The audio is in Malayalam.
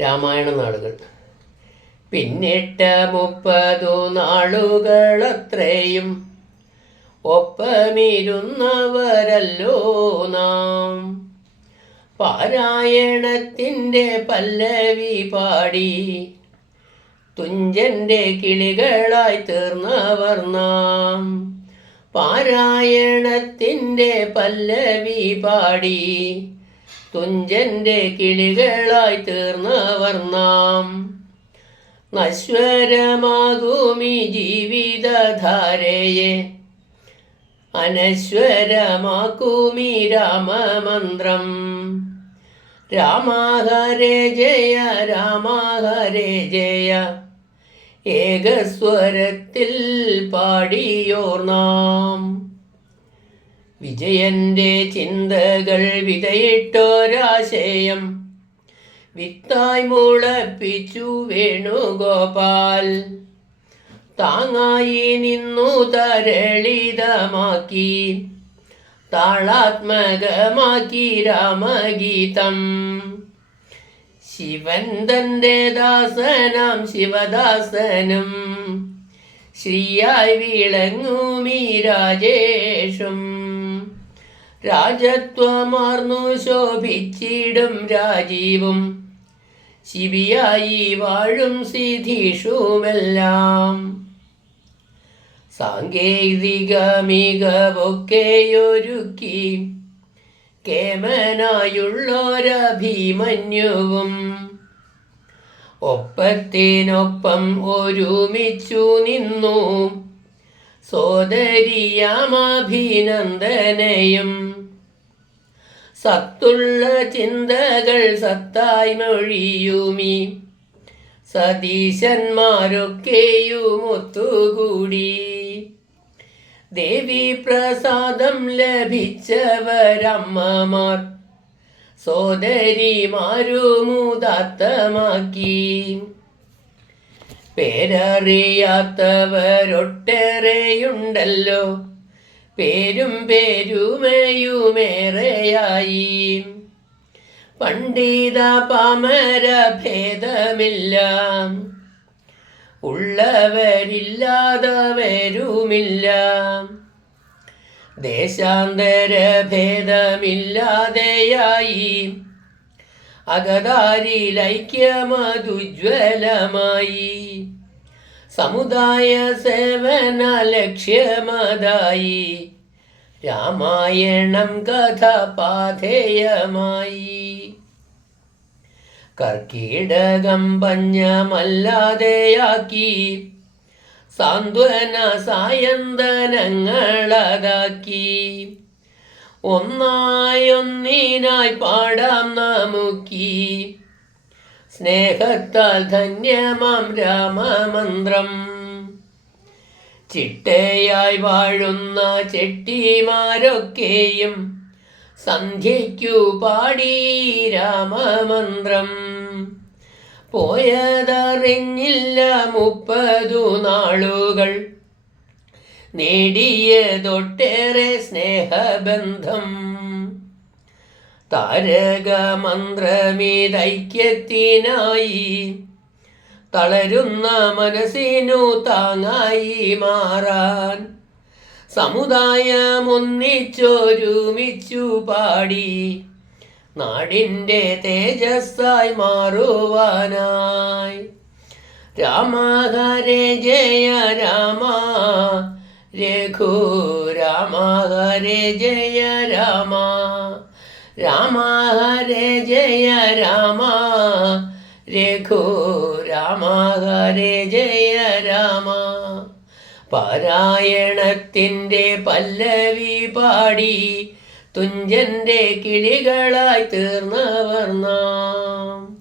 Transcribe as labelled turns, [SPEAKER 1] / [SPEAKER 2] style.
[SPEAKER 1] രാമായണ നാളുകൾ. പിന്നിട്ട മുപ്പതു നാളുകളത്രയും ഒപ്പമിരുന്നവരല്ലോ നാം. പാരായണത്തിന്റെ പല്ലവി പാടി തുഞ്ചന്റെ കിളികളായി തീർന്നവർ നാം. പാരായണത്തിന്റെ പല്ലവി പാടി തുഞ്ചന്റെ കിളികളായി തീർന്നവർ നാം. നശ്വരമാകുമി ജീവിതധാരയെ. അനശ്വരമാക്കുമി രാമമന്ത്രം. രാമാഹരേ ജയ രാമാഹരേ ജയ. ഏകസ്വരത്തിൽ പാടിയോർ നാം. വിജയന്റെ ചിന്തകൾ വിതയിട്ടൊരാശയം വിത്തായി മുളപ്പിച്ചു വേണുഗോപാൽ. താങ്ങായി നിന്നു തരളിതമാക്കി. താളാത്മകമാക്കി രാമഗീതം. ശിവൻ തന്റെ ദാസനാം ശിവദാസനും. ശ്രീയായി വിളങ്ങുമീ രാജേഷും രാജത്വമാർന്നു ശോഭിച്ചിടും രാജീവും. ശിവിയായി വാഴും സിധീഷുമെല്ലാം സാങ്കേതിക മികവൊക്കെയൊരുക്കി കേമനായുള്ളോരഭിമന്യുവും. ഒപ്പത്തിനൊപ്പം ഒരുമിച്ചു നിന്നു. സോദരിയാമഭിനന്ദനയും. സത്തുള്ള ചിന്തകൾ സത്തായി മൊഴിയുമി. സതീശന്മാരൊക്കെയും ഒത്തുകൂടി ദേവി പ്രസാദം ലഭിച്ചവരമ്മമാർ. സോദരിമാരുമുദാത്തമാക്കി. പേരറിയാത്തവരൊട്ടേറെയുണ്ടല്ലോ. പേരും പേരുമയുമേറെയായി. പണ്ഡിത പാമര ഭേദമില്ല. ഉള്ളവരില്ലാതവരുമില്ല. ദേശാന്തര ഭേദമില്ലാതെയായി. അകതാരിൽ ഐക്യമതുജ്വലമായി സമുദായ സേവന ലക്ഷ്യമതായി രാമായണം കഥ പാഥേയമായി കർക്കിടകം പഞ്ഞമല്ലാതെയാക്കി. സാന്ത്വന സായന്തനങ്ങളതാക്കി. ഒന്നായൊന്നിനായി പാടാം നമുക്കി. സ്നേഹത്താൽ ധന്യമാം രാമമന്ത്രം. ചിട്ടയായി വാഴുന്ന ചെട്ടിമാരൊക്കെയും സന്ധ്യയ്ക്കു പാടി രാമമന്ത്രം. പോയതറിഞ്ഞില്ല മുപ്പതു നാളുകൾ. നേടിയതൊട്ടേറെ സ്നേഹബന്ധം. താരകമന്ത്രമിതൈക്യത്തിനായി തളരുന്ന മനസ്സിനു താങ്ങായി മാറാൻ സമുദായമൊന്നിച്ചൊരുമിച്ചു പാടി നാടിന്റെ തേജസ്സായി മാറുവാനായി. രാമ ജയ രാമ രഘു രാമ ജയ രാമ. രാമ ഹരേ ജയ രാമ. രഘു രാമ ഹരേ ജയ രാമ. പാരായണത്തിന്റെ പല്ലവി പാടി തുഞ്ചന്റെ കിളികളായി തീർന്നവർ നാം.